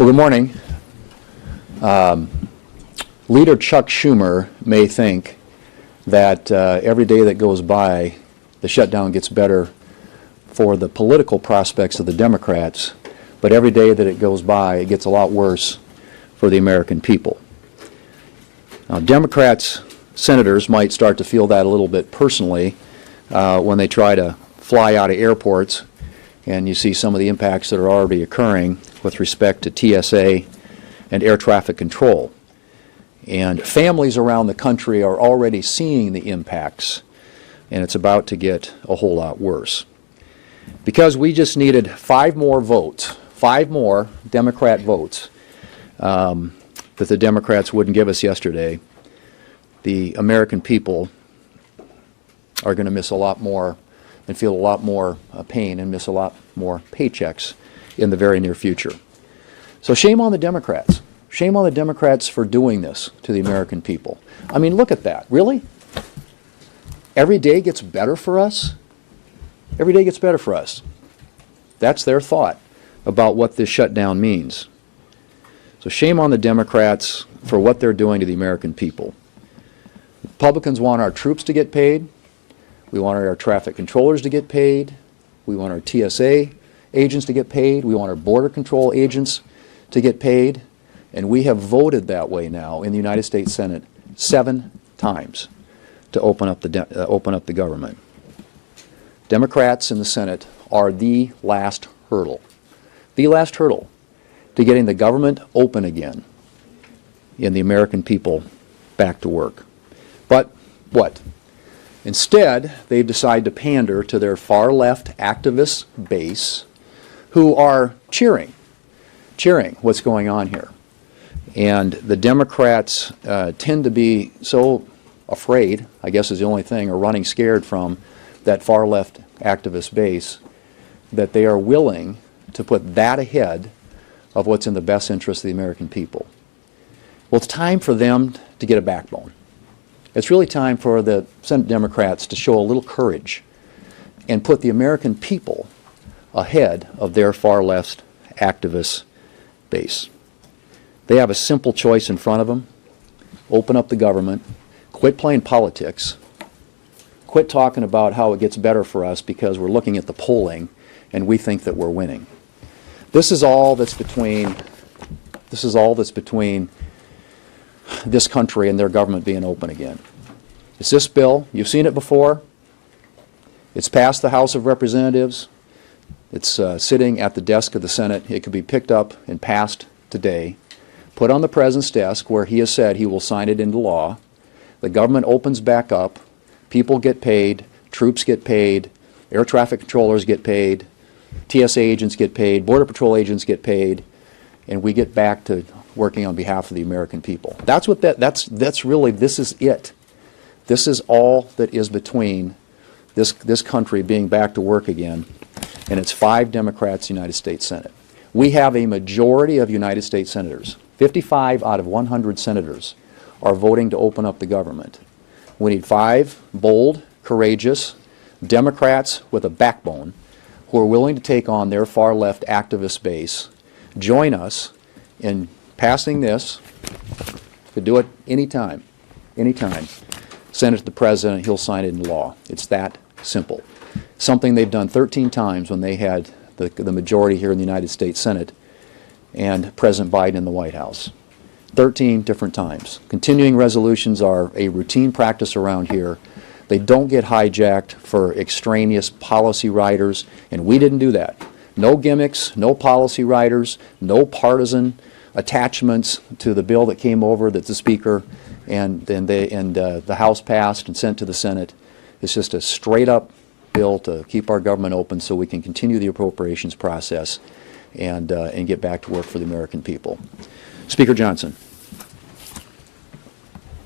Well, good morning. Leader Chuck Schumer may think that every day that goes by, the shutdown gets better for the political prospects of the Democrats, but every day that it goes by, it gets a lot worse for the American people. Now, Democrats, senators might start to feel that a little bit personally when they try to fly out of airports and you see some of the impacts that are already occurring with respect to TSA and air traffic control. And families around the country are already seeing the impacts, and it's about to get a whole lot worse. Because we just needed 5 more votes, 5 more Democrat votes that the Democrats wouldn't give us yesterday, the American people are going to miss a lot more and feel a lot more pain and miss a lot more paychecks in the very near future. So shame on the Democrats. Shame on the Democrats for doing this to the American people. I mean, look at that. Really? Every day gets better for us? Every day gets better for us. That's their thought about what this shutdown means. So shame on the Democrats for what they're doing to the American people. Republicans want our troops to get paid. We want our traffic controllers to get paid. We want our TSA agents to get paid. We want our border control agents to get paid. And we have voted that way now in the United States Senate 7 times to open up the government. Democrats in the Senate are the last hurdle to getting the government open again and the American people back to work. But what? Instead, they've decided to pander to their far-left activist base who are cheering what's going on here. And the Democrats tend to be so afraid, I guess is the only thing, or running scared from that far-left activist base, that they are willing to put that ahead of what's in the best interest of the American people. Well, it's time for them to get a backbone. It's really time for the Senate Democrats to show a little courage and put the American people ahead of their far-left activist base. They have a simple choice in front of them. Open up the government. Quit playing politics. Quit talking about how it gets better for us because we're looking at the polling and we think that we're winning. This is all that's between this country and their government being open again. It's this bill. You've seen it before. It's passed the House of Representatives. It's sitting at the desk of the Senate. It could be picked up and passed today, put on the President's desk where he has said he will sign it into law. The government opens back up. People get paid. Troops get paid. Air traffic controllers get paid. TSA agents get paid. Border Patrol agents get paid. And we get back to working on behalf of the American people. That's what that's really, this is it. This is all that is between this country being back to work again, and it's 5 Democrats in the United States Senate. We have a majority of United States senators. 55 out of 100 senators are voting to open up the government. We need 5 bold, courageous Democrats with a backbone who are willing to take on their far-left activist base, join us in passing this. Could do it anytime. Send it to the President, he'll sign it into law. It's that simple. Something they've done 13 times when they had the majority here in the United States Senate and President Biden in the White House. 13 different times. Continuing resolutions are a routine practice around here. They don't get hijacked for extraneous policy writers, and we didn't do that. No gimmicks, no policy writers, no partisan attachments to the bill that came over that the Speaker and the House passed and sent to the Senate. It's just a straight-up bill to keep our government open so we can continue the appropriations process and get back to work for the American people. Speaker Johnson.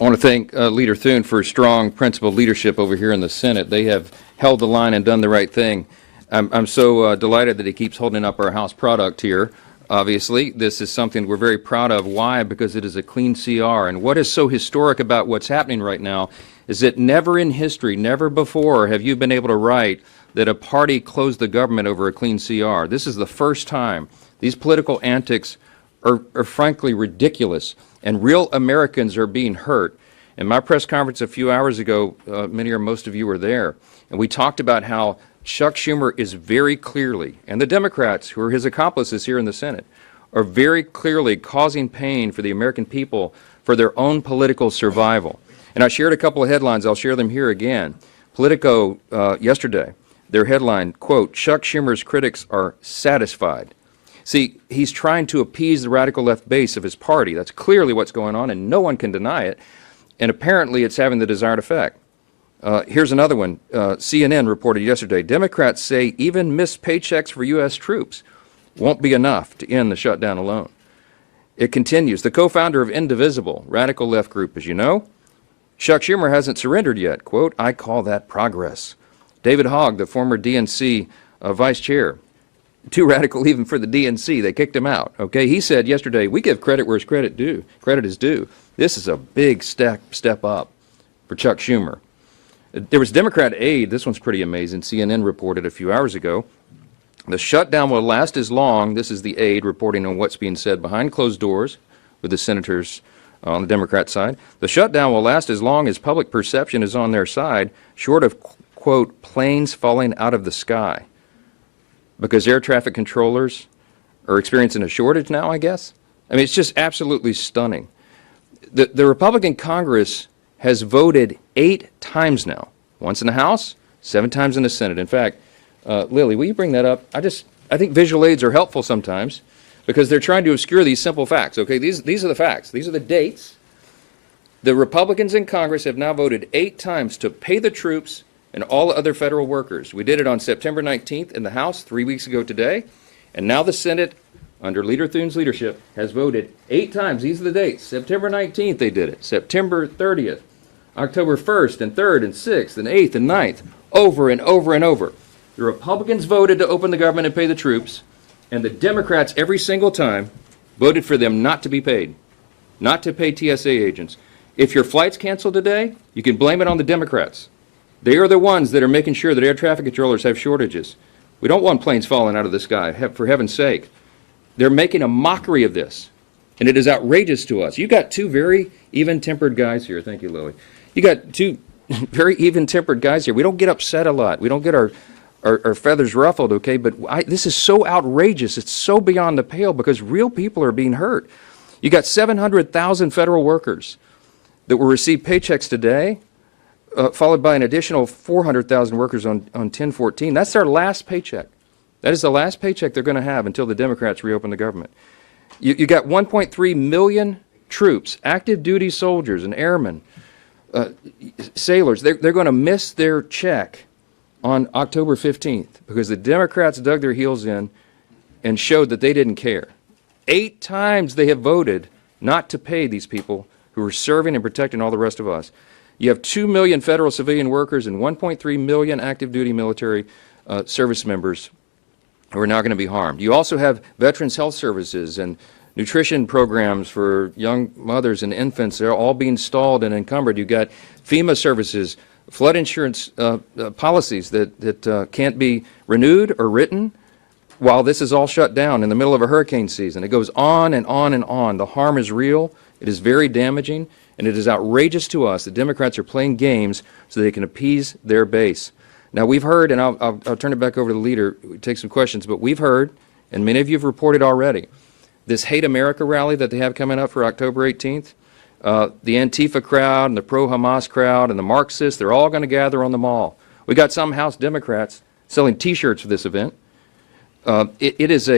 I want to thank Leader Thune for strong, principled leadership over here in the Senate. They have held the line and done the right thing. I'm so delighted that he keeps holding up our House product here. Obviously, this is something we're very proud of. Why? Because it is a clean CR. And what is so historic about what's happening right now is that never in history, never before have you been able to write that a party closed the government over a clean CR. This is the first time. These political antics are frankly ridiculous, and real Americans are being hurt. In my press conference a few hours ago, many or most of you were there, and we talked about how Chuck Schumer is very clearly, and the Democrats who are his accomplices here in the Senate, are very clearly causing pain for the American people for their own political survival. And I shared a couple of headlines. I'll share them here again. Politico yesterday, their headline, quote, "Chuck Schumer's critics are satisfied." See, he's trying to appease the radical left base of his party. That's clearly what's going on, and no one can deny it. And apparently it's having the desired effect. Here's another one. CNN reported yesterday, Democrats say even missed paychecks for U.S. troops won't be enough to end the shutdown alone. It continues. The co-founder of Indivisible, radical left group, as you know, Chuck Schumer hasn't surrendered yet. Quote, "I call that progress." David Hogg, the former DNC vice chair, too radical even for the DNC. They kicked him out. Okay, he said yesterday, "We give credit where credit is due. This is a big step up for Chuck Schumer." There was Democrat aide. This one's pretty amazing. CNN reported a few hours ago. The shutdown will last as long, this is the aide reporting on what's being said behind closed doors with the senators on the Democrat side. The shutdown will last as long as public perception is on their side, short of, quote, planes falling out of the sky. Because air traffic controllers are experiencing a shortage now, I guess? I mean, it's just absolutely stunning. The Republican Congress has voted 8 times now, once in the House, 7 times in the Senate. In fact, Lily, will you bring that up? I think visual aids are helpful sometimes because they're trying to obscure these simple facts. Okay, these are the facts. These are the dates. The Republicans in Congress have now voted 8 times to pay the troops and all other federal workers. We did it on September 19th in the House 3 weeks ago today, and now the Senate, under Leader Thune's leadership, has voted 8 times. These are the dates. September 19th they did it. September 30th, October 1st and 3rd and 6th and 8th and 9th, over and over and over. The Republicans voted to open the government and pay the troops, and the Democrats every single time voted for them not to be paid, not to pay TSA agents. If your flight's canceled today, you can blame it on the Democrats. They are the ones that are making sure that air traffic controllers have shortages. We don't want planes falling out of the sky, for heaven's sake. They're making a mockery of this, and it is outrageous to us. You got 2 very even-tempered guys here. Thank you, Lily. You got 2 very even-tempered guys here. We don't get upset a lot. We don't get our feathers ruffled, okay? But this is so outrageous. It's so beyond the pale because real people are being hurt. You got 700,000 federal workers that will receive paychecks today, followed by an additional 400,000 workers on 10/14. That's their last paycheck. That is the last paycheck they're going to have until the Democrats reopen the government. You got 1.3 million troops, active duty soldiers and airmen, sailors. They're going to miss their check on October 15th because the Democrats dug their heels in and showed that they didn't care. 8 times they have voted not to pay these people who are serving and protecting all the rest of us. You have 2 million federal civilian workers and 1.3 million active duty military service members who are now going to be harmed. You also have Veterans Health Services and nutrition programs for young mothers and infants. They're all being stalled and encumbered. You've got FEMA services, flood insurance policies that can't be renewed or written while this is all shut down in the middle of a hurricane season. It goes on and on and on. The harm is real. It is very damaging, and it is outrageous to us that Democrats are playing games so they can appease their base. Now, we've heard, and I'll turn it back over to the leader, take some questions, but we've heard, and many of you have reported already, this Hate America rally that they have coming up for October 18th. The Antifa crowd and the pro-Hamas crowd and the Marxists, they're all going to gather on the mall. We got some House Democrats selling T-shirts for this event. It is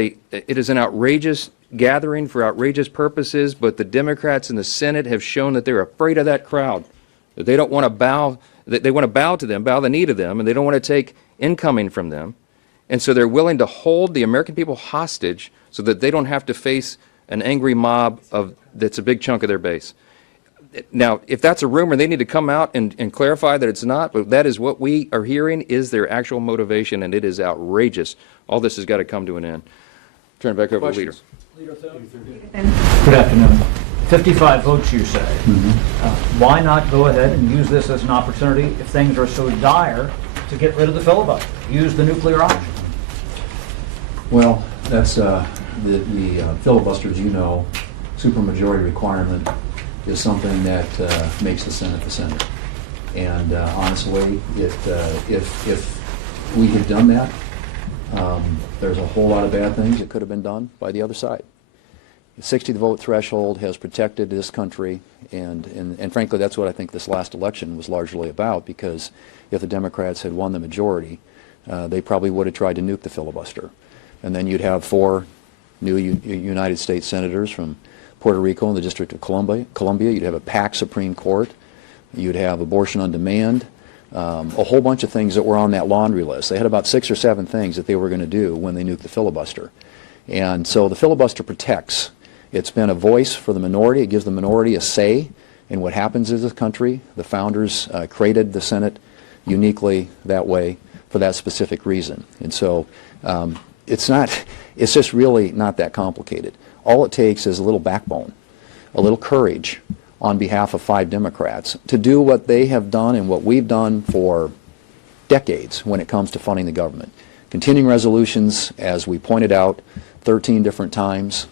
an outrageous gathering for outrageous purposes, but the Democrats in the Senate have shown that they're afraid of that crowd, that they don't want to bow, that they want to bow to them, bow the knee to them, and they don't want to take incoming from them. And so they're willing to hold the American people hostage so that they don't have to face an angry mob that's a big chunk of their base. Now, if that's a rumor, they need to come out and clarify that it's not, but that is what we are hearing is their actual motivation, and it is outrageous. All this has got to come to an end. Turn it back over to the leader. Good afternoon. 55 votes, you say. Why not go ahead and use this as an opportunity if things are so dire to get rid of the filibuster? Use the nuclear option. Well, that's the filibuster, as you know, supermajority requirement is something that makes the Senate the Senate. And honestly, if we had done that, there's a whole lot of bad things that could have been done by the other side. The 60-vote threshold has protected this country, and frankly, that's what I think this last election was largely about, because if the Democrats had won the majority, they probably would have tried to nuke the filibuster. And then you'd have 4 new United States senators from Puerto Rico and the District of Columbia. You'd have a packed Supreme Court. You'd have abortion on demand. A whole bunch of things that were on that laundry list. They had about 6 or 7 things that they were going to do when they nuked the filibuster. And so the filibuster protects. It's been a voice for the minority. It gives the minority a say in what happens in this country. The founders created the Senate uniquely that way for that specific reason. And so it's just really not that complicated. All it takes is a little backbone, a little courage on behalf of 5 Democrats to do what they have done and what we've done for decades when it comes to funding the government. Continuing resolutions, as we pointed out, 13 different times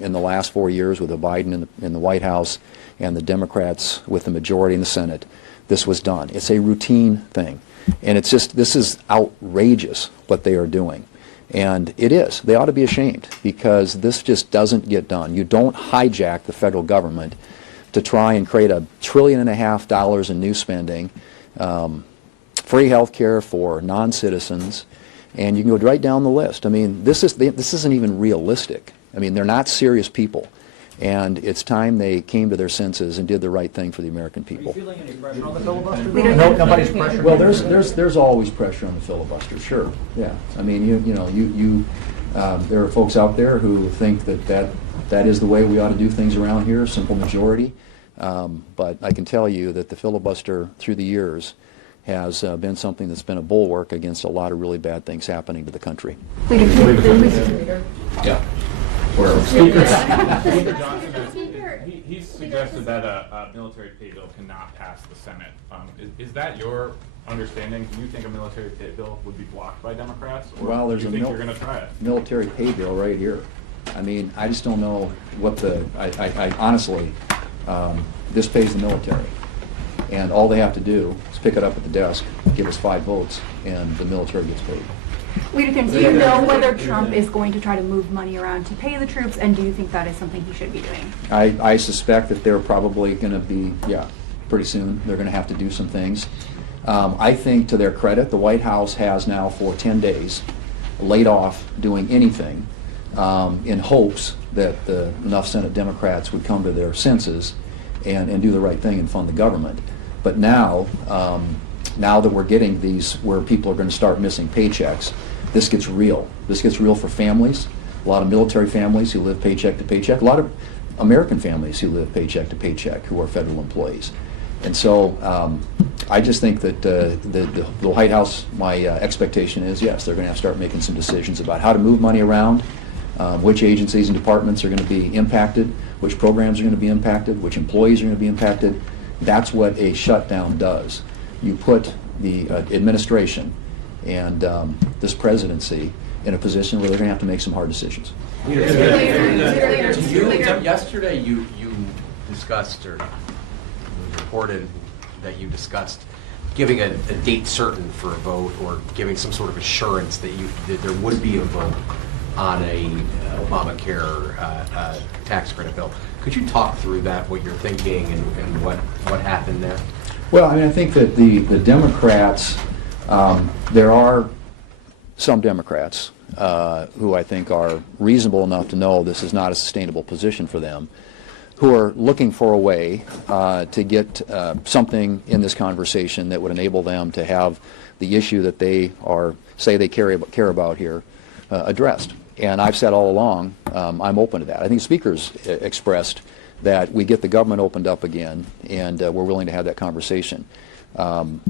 in the last 4 years with Biden in the White House and the Democrats with the majority in the Senate. This was done. It's a routine thing. And it's just, this is outrageous what they are doing. And it is. They ought to be ashamed, because this just doesn't get done. You don't hijack the federal government to try and create $1.5 trillion in new spending, free health care for non-citizens, and you can go right down the list. I mean, this isn't even realistic. I mean, they're not serious people. And it's time they came to their senses and did the right thing for the American people. Are you feeling any pressure on the filibuster? No, nobody's pressuring. Well, there's always pressure on the filibuster, sure. Yeah. I mean, there are folks out there who think that is the way we ought to do things around here, simple majority. But I can tell you that the filibuster through the years has been something that's been a bulwark against a lot of really bad things happening to the country. Yeah. Speaker Johnson, he's suggested that a military pay bill cannot pass the Senate. Is that your understanding? Do you think a military pay bill would be blocked by Democrats, or well, there's do you think you're going to try it? Military pay bill right here. I mean, I just don't know what the. I honestly, this pays the military, and all they have to do is pick it up at the desk, give us 5 votes, and the military gets paid. Leader Tim, do you know whether Trump is going to try to move money around to pay the troops, and do you think that is something he should be doing? I suspect that they're probably going to be, pretty soon they're going to have to do some things. I think, to their credit, the White House has now for 10 days laid off doing anything in hopes that enough Senate Democrats would come to their senses and do the right thing and fund the government. But now that we're getting these where people are going to start missing paychecks, this gets real. This gets real for families, a lot of military families who live paycheck to paycheck, a lot of American families who live paycheck to paycheck who are federal employees. And so I just think that the White House, my expectation is, yes, they're going to have to start making some decisions about how to move money around, which agencies and departments are going to be impacted, which programs are going to be impacted, which employees are going to be impacted. That's what a shutdown does. You put the administration and this presidency in a position where they're going to have to make some hard decisions. Yesterday you discussed, or it was reported that you discussed giving a date certain for a vote, or giving some sort of assurance that there would be a vote on a Obamacare tax credit bill. Could you talk through that, what you're thinking, and what happened there? Well, I mean, I think that the Democrats, there are some Democrats who I think are reasonable enough to know this is not a sustainable position for them, who are looking for a way to get something in this conversation that would enable them to have the issue that they say they care about here addressed. And I've said all along, I'm open to that. I think the Speaker's expressed that we get the government opened up again, and we're willing to have that conversation. And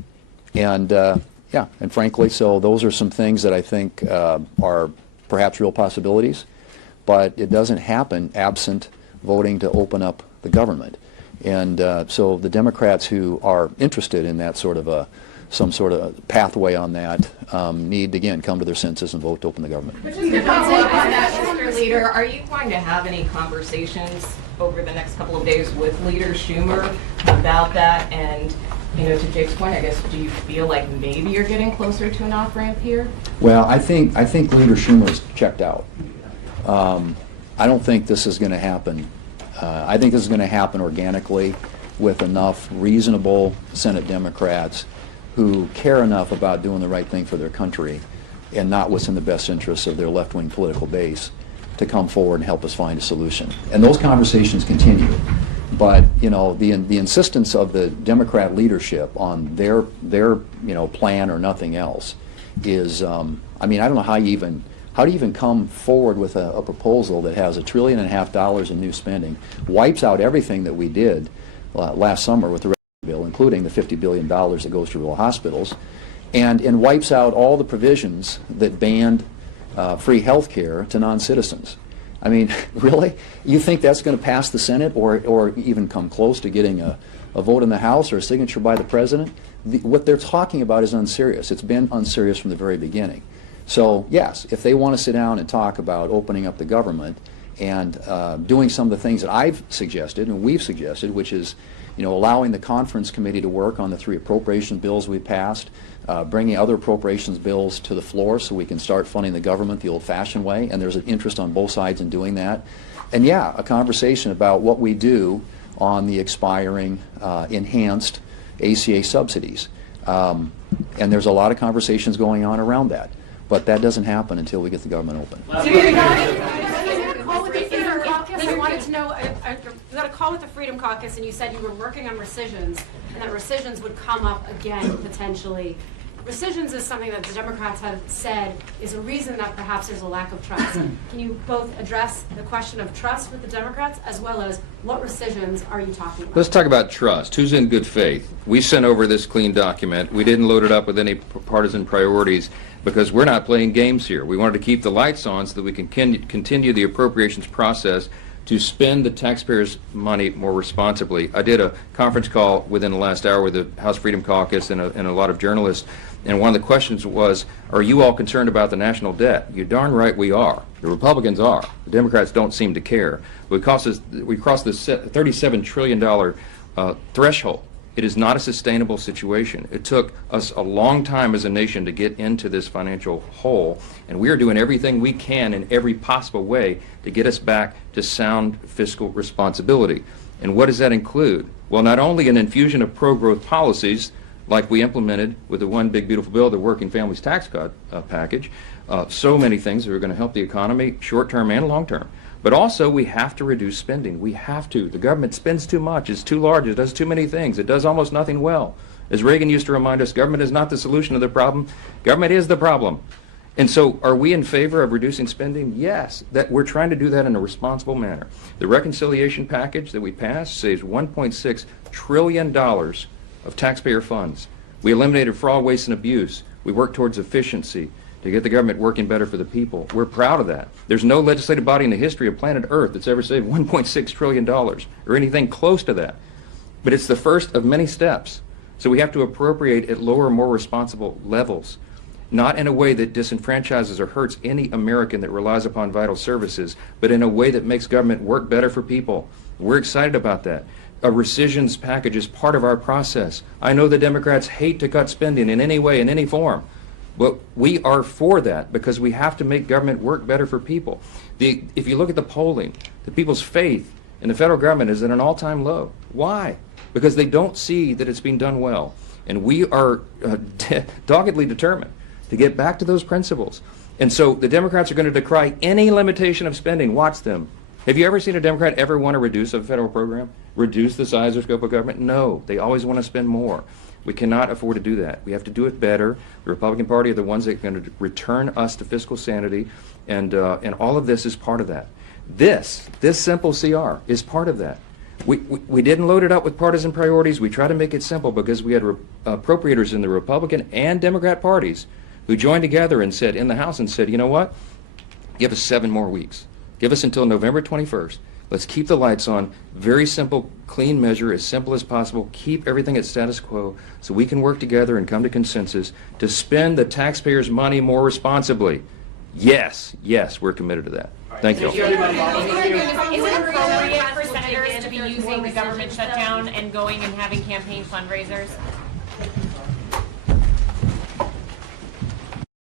frankly, so those are some things that I think are perhaps real possibilities, but it doesn't happen absent voting to open up the government. And so the Democrats who are interested in that sort of some sort of pathway on that need to, again, come to their senses and vote to open the government. But just to follow up on that, Mr. Leader, are you going to have any conversations over the next couple of days with Leader Schumer about that? And, you know, to Jake's point, I guess, do you feel like maybe you're getting closer to an off-ramp here? Well, I think Leader Schumer's checked out. I don't think this is going to happen. I think this is going to happen organically with enough reasonable Senate Democrats who care enough about doing the right thing for their country and not what's in the best interests of their left-wing political base to come forward and help us find a solution. And those conversations continue. But, you know, the insistence of the Democrat leadership on their plan or nothing else is, I mean, I don't know how do you even come forward with a proposal that has $1.5 trillion in new spending, wipes out everything that we did last summer with the rescue bill, including the $50 billion that goes to rural hospitals, and wipes out all the provisions that banned free health care to non-citizens. I mean, really? You think that's going to pass the Senate or even come close to getting a vote in the House or a signature by the President? What they're talking about is unserious. It's been unserious from the very beginning. So, yes, if they want to sit down and talk about opening up the government and doing some of the things that I've suggested and we've suggested, which is, you know, allowing the conference committee to work on the 3 appropriation bills we passed, bringing other appropriations bills to the floor so we can start funding the government the old-fashioned way, and there's an interest on both sides in doing that. And yeah, a conversation about what we do on the expiring enhanced ACA subsidies. And there's a lot of conversations going on around that. But that doesn't happen until we get the government open. I wanted to know, you got a call with the Freedom Caucus and you said you were working on rescissions and that rescissions would come up again potentially. Rescissions is something that the Democrats have said is a reason that perhaps there's a lack of trust. Can you both address the question of trust with the Democrats as well as what rescissions are you talking about? Let's talk about trust. Who's in good faith? We sent over this clean document. We didn't load it up with any partisan priorities because we're not playing games here. We wanted to keep the lights on so that we can continue the appropriations process to spend the taxpayers' money more responsibly. I did a conference call within the last hour with the House Freedom Caucus and a lot of journalists, and one of the questions was, are you all concerned about the national debt? You're darn right we are. The Republicans are. The Democrats don't seem to care. We crossed this $37 trillion threshold. It is not a sustainable situation. It took us a long time as a nation to get into this financial hole, and we are doing everything we can in every possible way to get us back to sound fiscal responsibility. And what does that include? Well, not only an infusion of pro-growth policies like we implemented with the One Big Beautiful Bill, the Working Families Tax Cut package, so many things that are going to help the economy short-term and long-term. But also, we have to reduce spending. We have to. The government spends too much. It's too large. It does too many things. It does almost nothing well. As Reagan used to remind us, government is not the solution to the problem. Government is the problem. And so, are we in favor of reducing spending? Yes. That we're trying to do that in a responsible manner. The reconciliation package that we passed saves $1.6 trillion of taxpayer funds. We eliminated fraud, waste, and abuse. We worked towards efficiency to get the government working better for the people. We're proud of that. There's no legislative body in the history of planet Earth that's ever saved $1.6 trillion or anything close to that. But it's the first of many steps. So we have to appropriate at lower, more responsible levels, not in a way that disenfranchises or hurts any American that relies upon vital services, but in a way that makes government work better for people. We're excited about that. A rescissions package is part of our process. I know the Democrats hate to cut spending in any way, in any form. But we are for that because we have to make government work better for people. If you look at the polling, the people's faith in the federal government is at an all-time low. Why? Because they don't see that it's being done well. And we are doggedly determined to get back to those principles. And so the Democrats are going to decry any limitation of spending. Watch them. Have you ever seen a Democrat ever want to reduce a federal program? Reduce the size or scope of government? No. They always want to spend more. We cannot afford to do that. We have to do it better. The Republican Party are the ones that are going to return us to fiscal sanity, and all of this is part of that. This simple CR is part of that. We didn't load it up with partisan priorities. We tried to make it simple because we had appropriators in the Republican and Democrat parties who joined together and said, in the House, and said, you know what? Give us 7 more weeks. Give us until November 21st. Let's keep the lights on. Very simple, clean measure, as simple as possible. Keep everything at status quo so we can work together and come to consensus to spend the taxpayers' money more responsibly. Yes, yes, we're committed to that. Thank you. Is it appropriate for senators to be using the government shutdown and going and having campaign fundraisers?